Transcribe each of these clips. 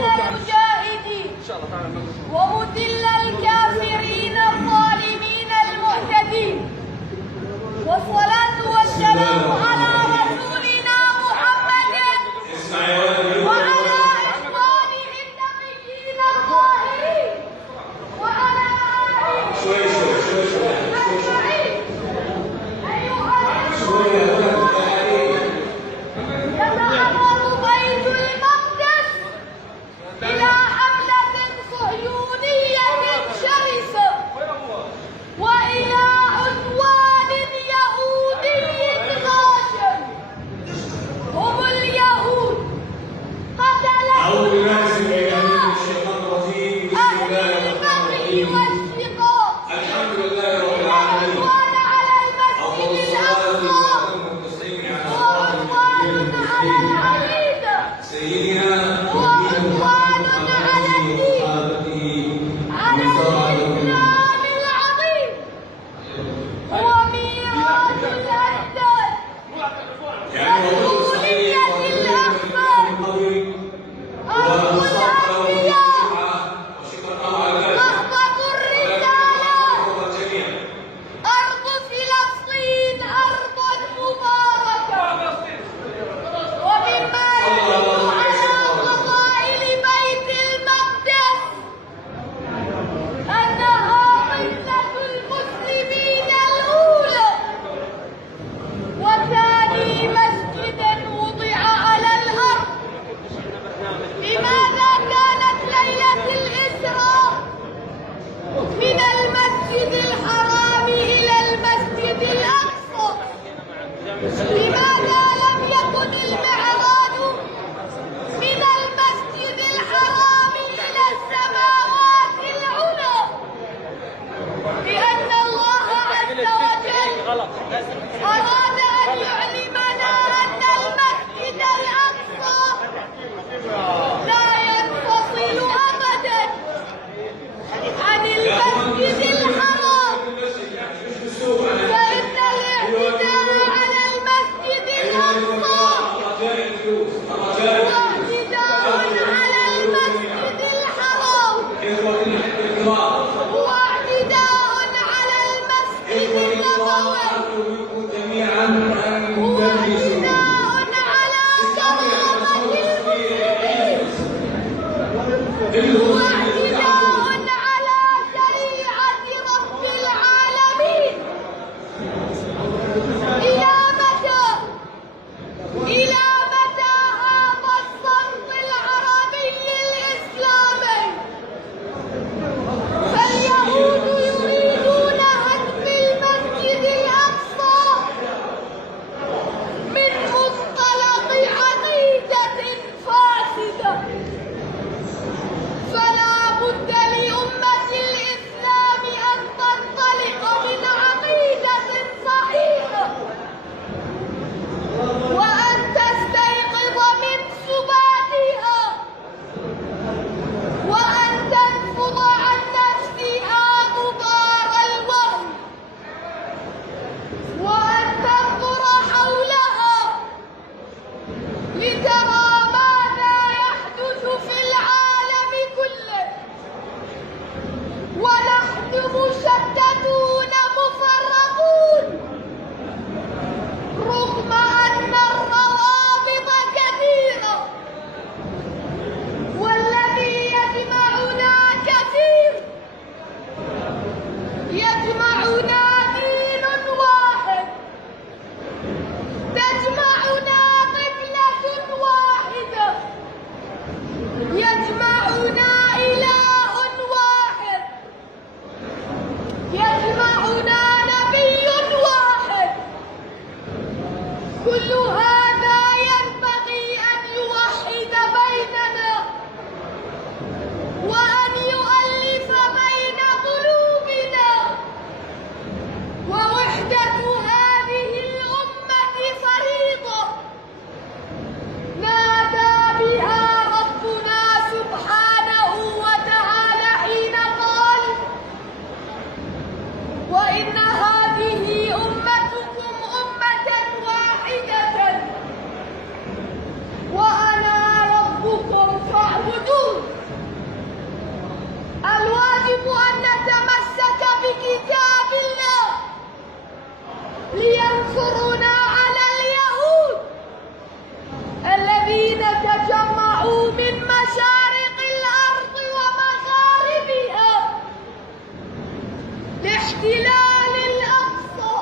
المجاهدين ومذل الكافرين الظالمين المعتدين، والصلاة والسلام على رسولنا محمد وعلى إخوانه النبيين الطاهرين وعلى آله أجمعين. أيها المسلمون، يتعرض بيت المقدس إلى حملة صهيونية شرسة وإلى عدوان يهودي غاشم. هم اليهود قتلوا أهل البغي والشقاق وعدوان على المسجد الأقصى وعدوان على العقيدة وعدوان على الدين، على الإسلام العظيم. هو ميراث الأجداد، مسؤولية الأحفاد، أرض الأنبياء، نهضة الرسالات، أرض فلسطين أرض مباركة. ومما يدل على من مشارق الأرض ومغاربها لاحتلال الأقصى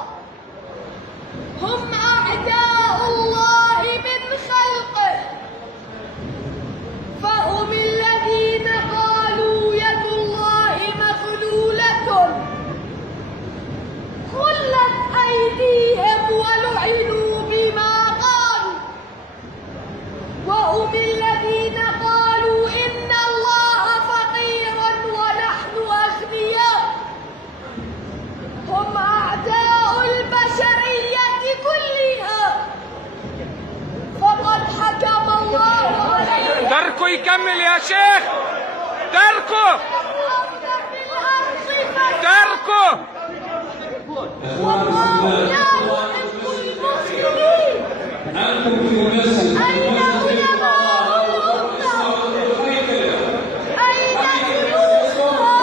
هم أعداء الله من خلقه، فهم الذين قالوا يد الله مغلولة غلت أيديهم ولعنوا بما قالوا، وهم الذين قالوا إن الله فقير ونحن أغنياء، هم أعداء البشرية كلها، فقد حكم الله عليهم. تركوا يكمل يا شيخ، تركوا تركوا. والله لا يحب المسلمين. أين علماء الأمة؟ أين شيوخها؟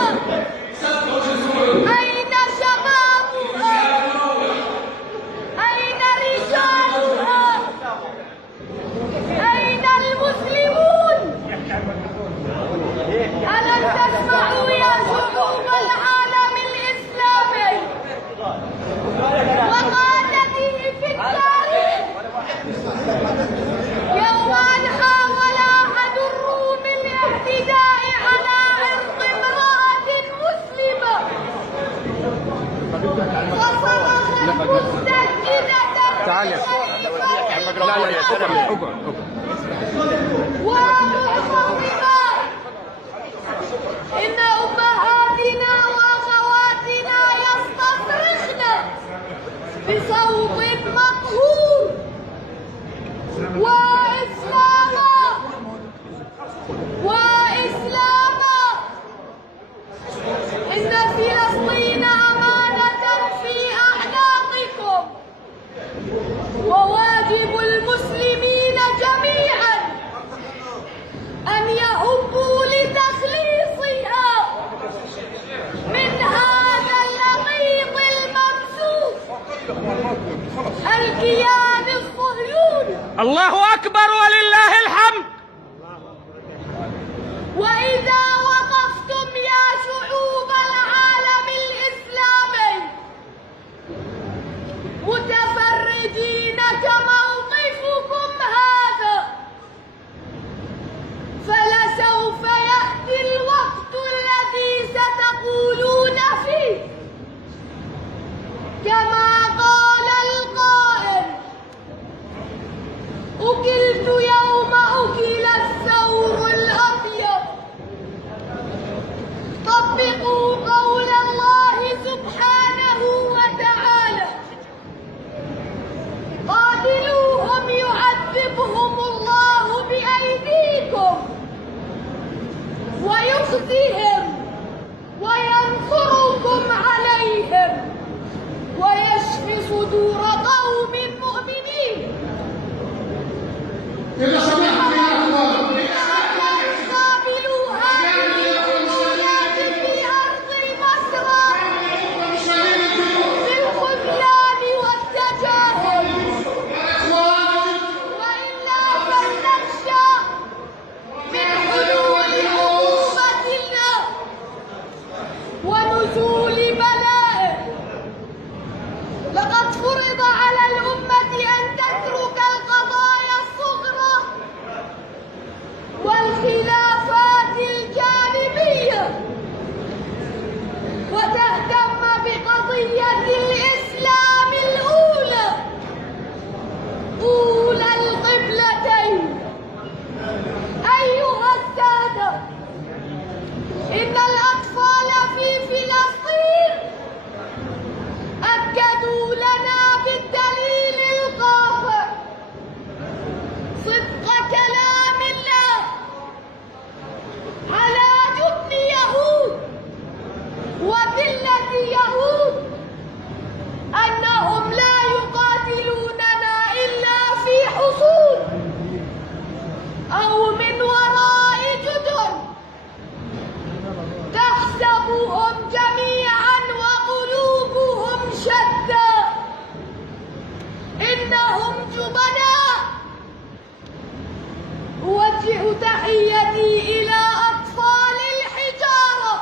أين شبابها؟ أين رجالها؟ أين المسلمون؟ ألم تسمعوا يا شعوب العالم الإسلامي وقادته في التاريخ يوم أن حاول أحد الروم الاعتداء على عرض امرأة مسلمة فصرخت مستنكرة تعال يا شيخ. لا لا يا شيخ، اقعد. ومعتصمة إن أمهاتنا وأخواتنا يستصرخن بصوت مقهور وإسلاما وإسلاما، إن فلسطين أمانة في أعناقكم، وواجب المسلمين جميعا أن يهبوا لتخليصها من هذا اللقيط الممسوس الكيان الصهيوني. الله أكبر ولله الحمد. وإذا وقفتم يا شعوب العالم الإسلامي متفرجين كموقفكم هذا، فلسوف يأتي الوقت الذي ستقولون فيه كما قال القائل: أكلت يوم أكل الثور الأبيض. طبقوا قول الله سبحانه وتعالى: قاتلوهم يعذبهم الله بأيديكم ويخزيهم وينصركم عليهم ويشفي صدور قوم مؤمنين. قابلوا هذه الجنات في أرض البصرة بالخذلان والتجاهل، وإلا فلنخشى من حلول عقوبة الله ونزول بلائه. لقد فرض على الأمة أن تترك القضايا الصغرى أوجه تحيتي إلى أطفال الحجارة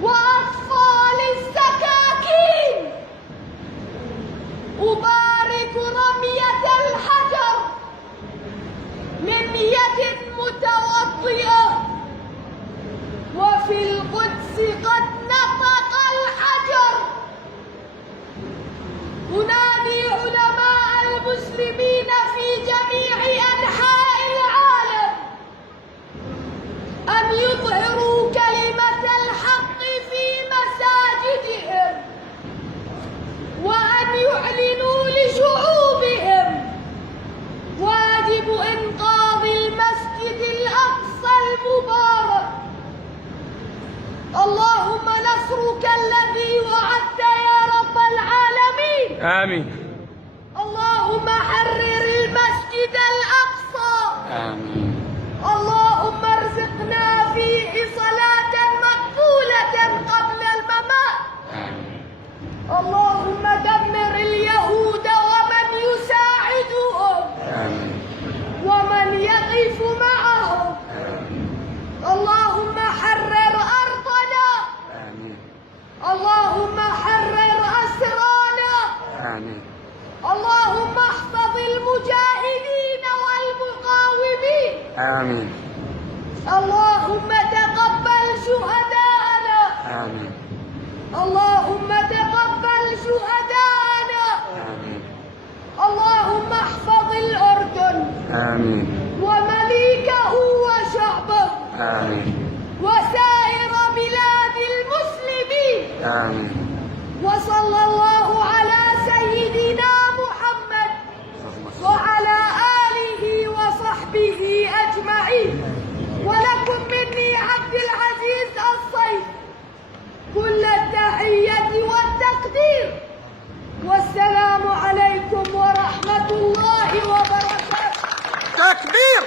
وأطفال السكاكين. أبارك رمية الحجر من يد متوطئة، وفي القدس قد نطق الحجر. أنادي علماء المسلمين في جميع أنحاء العالم أن يظهروا كلمة الحق في مساجدهم، وأن يعلنوا لشعوبهم واجب إنقاذ المسجد الأقصى المبارك. اللهم نصرك الذي وعدت يا رب العالمين. آمين. اللهم حرر المسجد الأقصى. آمين. اللهم ارزقنا فيه صلاة مقبولة قبل الممات. آمين. اللهم دمر اليهود ومن يساعدهم آمين. ومن يقف معهم. اللهم حرر أرضنا. آمين. اللهم حرر أسرانا. آمين. اللهم احفظ المجاهدين والمقاومين. آمين. اللهم تقبل شهداءنا. آمين. اللهم تقبل شهداءنا. آمين. اللهم احفظ الأردن آمين. ومليكه وشعبه آمين. وسائر بلاد المسلمين. آمين. وصلى الله على سيدنا محمد وعلى آله وصحبه أجمعين. ولكم مني عبد العزيز الصيف كل التحية والتقدير، والسلام عليكم ورحمة الله وبركاته. تكبير.